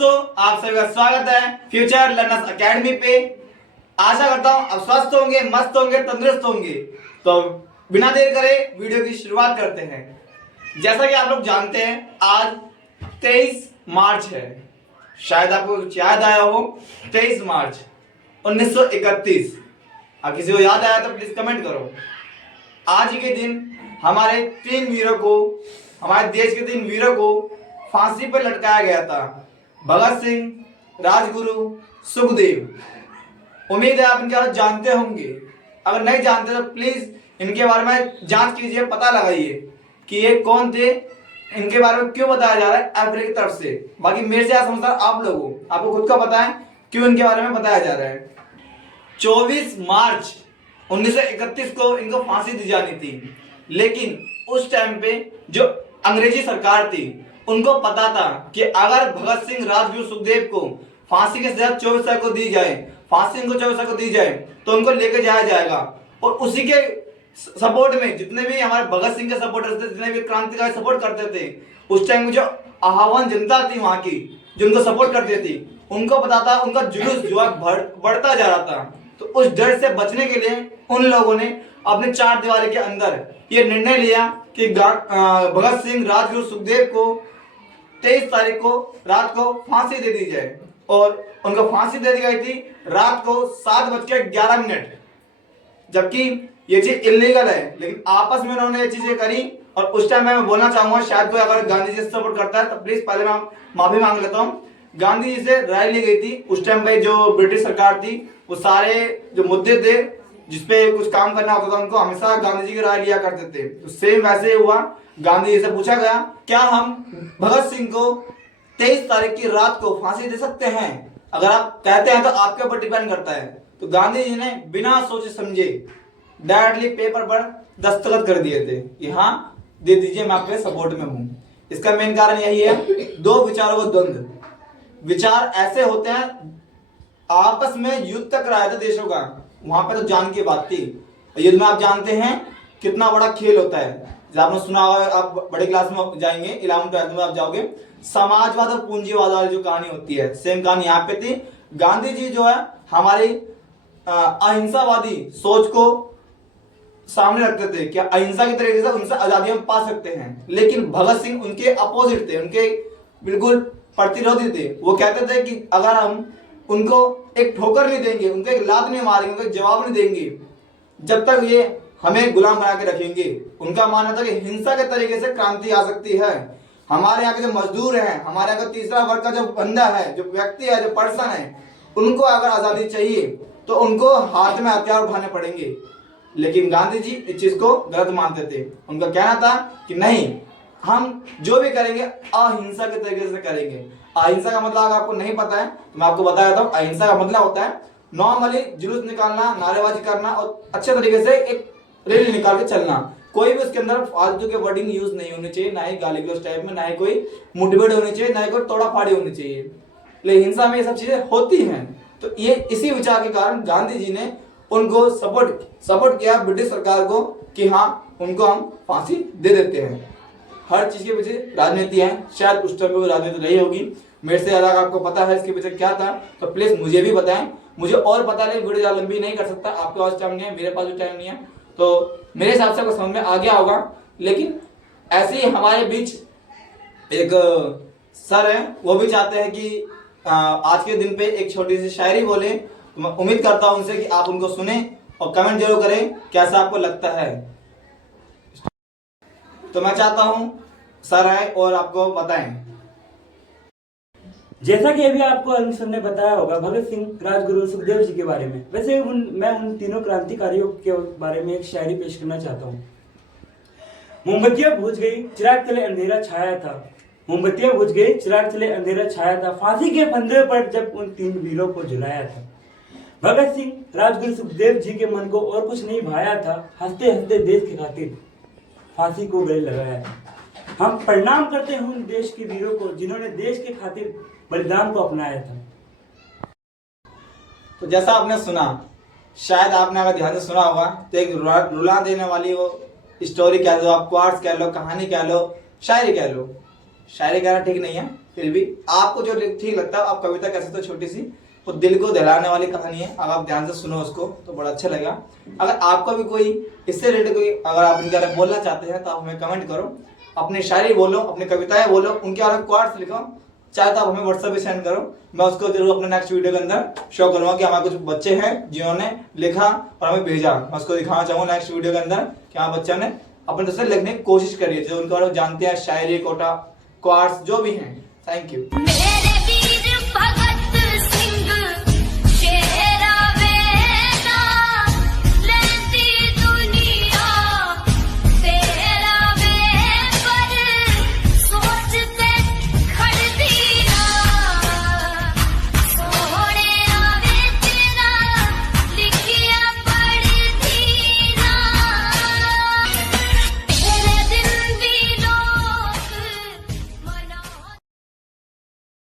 दोस्तों, आप सभी का स्वागत है फ्यूचर लर्नर्स एकेडमी पे। आशा करता हूँ आप स्वस्थ होंगे, मस्त होंगे, तंदुरुस्त होंगे। तो बिना देर करे वीडियो की शुरुआत करते हैं। जैसा कि आप लोग जानते हैं, आज 23 मार्च है। शायद आपको याद आया हो, 23 मार्च 1931। अब किसी को याद आया तो प्लीज कमेंट करो। आज के दिन हमारे देश के 3 वीरों को फांसी पर लटकाया गया था। भगत सिंह, राजगुरु, सुखदेव। उम्मीद है आप इनके बारे में जानते होंगे। अगर नहीं जानते तो प्लीज इनके बारे में जांच कीजिए, पता लगाइए कि ये कौन थे, इनके बारे में क्यों बताया जा रहा है एफडी की तरफ से। बाकी मेरे से समझदार आप लोगों, आपको खुद का पता है क्यों इनके बारे में बताया जा रहा है। 24 मार्च 1931 को इनको फांसी दी जानी थी, लेकिन उस टाइम पे जो अंग्रेजी सरकार थी उनको पता था कि अगर भगत सिंह, राजगुरु, सुखदेव को फांसी की सजा 24 साल को दी जाए, फांसी इनको 24 साल को दी जाए तो उनको लेकर जाया जाएगा। और उसी के सपोर्ट में जितने भी हमारे भगत सिंह के सपोर्टर्स थे, जितने भी क्रांतिकारी सपोर्ट करते थे, उस टाइम में जो आह्वान जनता थी वहां की, जो उनको सपोर्ट करती थी, उनको पता था उनका जुलूस जो बढ़ता जा रहा था। तो उस डर से बचने के लिए उन लोगों ने अपने 4 दीवारी के अंदर ये निर्णय लिया कि भगत सिंह, राजगुरु, सुखदेव को 23 तारीख को रात को फांसी दे दी जाए। और उनको फांसी दे दी गई थी रात को 7:11। जबकि ये चीज इलीगल है, लेकिन आपस में उन्होंने ये चीजें करी। और उस टाइम मैं बोलना चाहूंगा, शायद कोई अगर गांधी जी से सपोर्ट करता है तो प्लीज पहले मैं माफी मांग लेता हूँ। गांधी जी से राय ली गई थी उस टाइम पे, जो ब्रिटिश सरकार थी, वो सारे जो मुद्दे थे जिसपे कुछ काम करना होता था, उनको हमेशा गांधी जी की राय लिया करते थे। तो सेम वैसे ही हुआ। गांधी जी से पूछा गया, क्या हम भगत सिंह को 23 तारीख की रात को फांसी दे सकते हैं? अगर आप कहते हैं तो आपके ऊपर डिपेंड करता है। तो गांधी जी ने बिना सोचे समझे डायरेक्टली पेपर पर दस्तखत कर दिए थे कि हाँ दे दीजिए, मैं आपके सपोर्ट में हूं। इसका मेन कारण यही है, 2 विचारों को द्वंद्व। विचार ऐसे होते हैं, आपस में युद्ध तक रहा था देशों का, वहां पे तो जान की बात थी। युद्ध में आप जानते हैं कितना बड़ा खेल होता है। जब आपने सुना होगा, आप बड़े क्लास में जाएंगे, 11th 12th में आप जाओगे, समाजवाद और पूंजीवाद वाली जो कहानी होती है, सेम कहानी यहाँ पे थी। गांधी जी जो है हमारी अहिंसावादी सोच को सामने रखते थे कि अहिंसा की तरीके से उनसे आजादी हम पा सकते हैं। लेकिन भगत सिंह उनके अपोजिट थे, उनके बिल्कुल प्रतिरोधी थे। वो कहते थे कि अगर हम उनको एक ठोकर नहीं देंगे, उनको एक लात नहीं मारेंगे, उनको एक जवाब नहीं देंगे, जब तक ये हमें गुलाम बना के रखेंगे। उनका मानना था कि हिंसा के तरीके से क्रांति आ सकती है। हमारे यहाँ के जो मजदूर हैं, हमारे यहाँ का तीसरा वर्ग का जो बंदा है, जो व्यक्ति है, जो पर्सन है, उनको अगर आजादी चाहिए तो उनको हाथ में हथियार उठाने पड़ेंगे। लेकिन गांधी जी इस चीज को गलत मानते थे। उनका कहना था कि नहीं, हम जो भी करेंगे अहिंसा के तरीके से करेंगे। अहिंसा का मतलब अगर आपको नहीं पता है तो मैं आपको बता देता हूँ। अहिंसा का मतलब होता है नॉर्मली जुलूस निकालना, नारेबाजी करना और अच्छे तरीके से एक रैली निकाल के चलना। कोई भी उसके अंदर फालतू के वर्डिंग यूज नहीं होनी चाहिए, ना ही गाली गलौज टाइप में, ना ही कोई मुठभेड़ होनी चाहिए, ना ही कोई तोड़ाफाड़ी होनी चाहिए। लेकिन हिंसा में ये सब चीजें होती हैं। तो ये इसी विचार के कारण गांधी जी ने उनको सपोर्ट किया ब्रिटिश सरकार को कि हाँ उनको हम फांसी दे देते हैं। हर चीज के पीछे राजनीति है। शायद उस टाइम में राजनीति नहीं होगी, मेरे से ज्यादा आपको पता है इसके पीछे क्या था तो प्लीज मुझे भी बताएं। मुझे और पता नहीं, वीडियो ज्यादा लंबी नहीं कर सकता, आपके पास टाइम नहीं है, मेरे पास भी टाइम नहीं है। तो मेरे हिसाब से आपको समझ में आ गया होगा। लेकिन ऐसे ही हमारे बीच एक सर है, वो भी चाहते हैं कि आज के दिन पे एक छोटी सी शायरी बोले। तो मैं उम्मीद करता हूं उनसे कि आप उनको सुने और कमेंट जरूर करें कैसा आपको लगता है। तो मैं चाहता हूं सर आए और आपको बताएं। जैसा कि अभी आपको अरुण सर ने बताया होगा भगत सिंह, राजगुरु, सुखदेव जी के बारे में, वैसे मैं उन तीनों क्रांतिकारियों के बारे में एक शायरी पेश करना चाहता हूँ। मोमबत्तियां बुझ गई, चिराग तले अंधेरा छाया था। मोमबत्तियां बुझ गई, चिराग तले अंधेरा छाया था। फांसी के फंदे पर जब उन 3 वीरों को जलाया था। भगत सिंह, राजगुरु, सुखदेव जी के मन को और कुछ नहीं भाया था। हंसते हंसते देश की खातिर फांसी को गले लगाया था। हम प्रणाम करते हैं उन देश के वीरों को जिन्होंने देश के खातिर बलिदान को अपनाया था। तो जैसा आपने सुना, शायद आपने अगर ध्यान से सुना होगा तो एक रुला देने वाली वो स्टोरी कह लो, आप क्वार्ट्स कह लो, कहानी कह लो, शायरी कह लो। शायरी कहना ठीक नहीं है, फिर भी आपको जो ठीक लगता है आप कविता कह सकते हो, छोटी सी, वो दिल को दहलाने वाली कहानी है। अगर आप ध्यान से सुनो उसको तो बड़ा अच्छा लगेगा। अगर आपको भी कोई इससे रिलेटेड कोई अगर आप इनके बारे में बोलना चाहते हैं तो आप हमें कमेंट करो, अपनी शायरी बोलो, अपनी कविताएं बोलो, उनके बारे में क्वाट्स लिखो, चाहे तो आप हमें व्हाट्सएप पे सेंड करो। मैं उसको जरूर अपने नेक्स्ट वीडियो के अंदर शो करूंगा कि हमारे कुछ बच्चे हैं जिन्होंने लिखा और हमें भेजा। मैं उसको दिखाना चाहूंगा नेक्स्ट वीडियो के अंदर कि हाँ बच्चों ने अपने तरफ से लिखने की कोशिश करी है, जो उनके बारे में जानते हैं, शायरी, कोटा, क्वाट्स जो भी हैं। Thank you.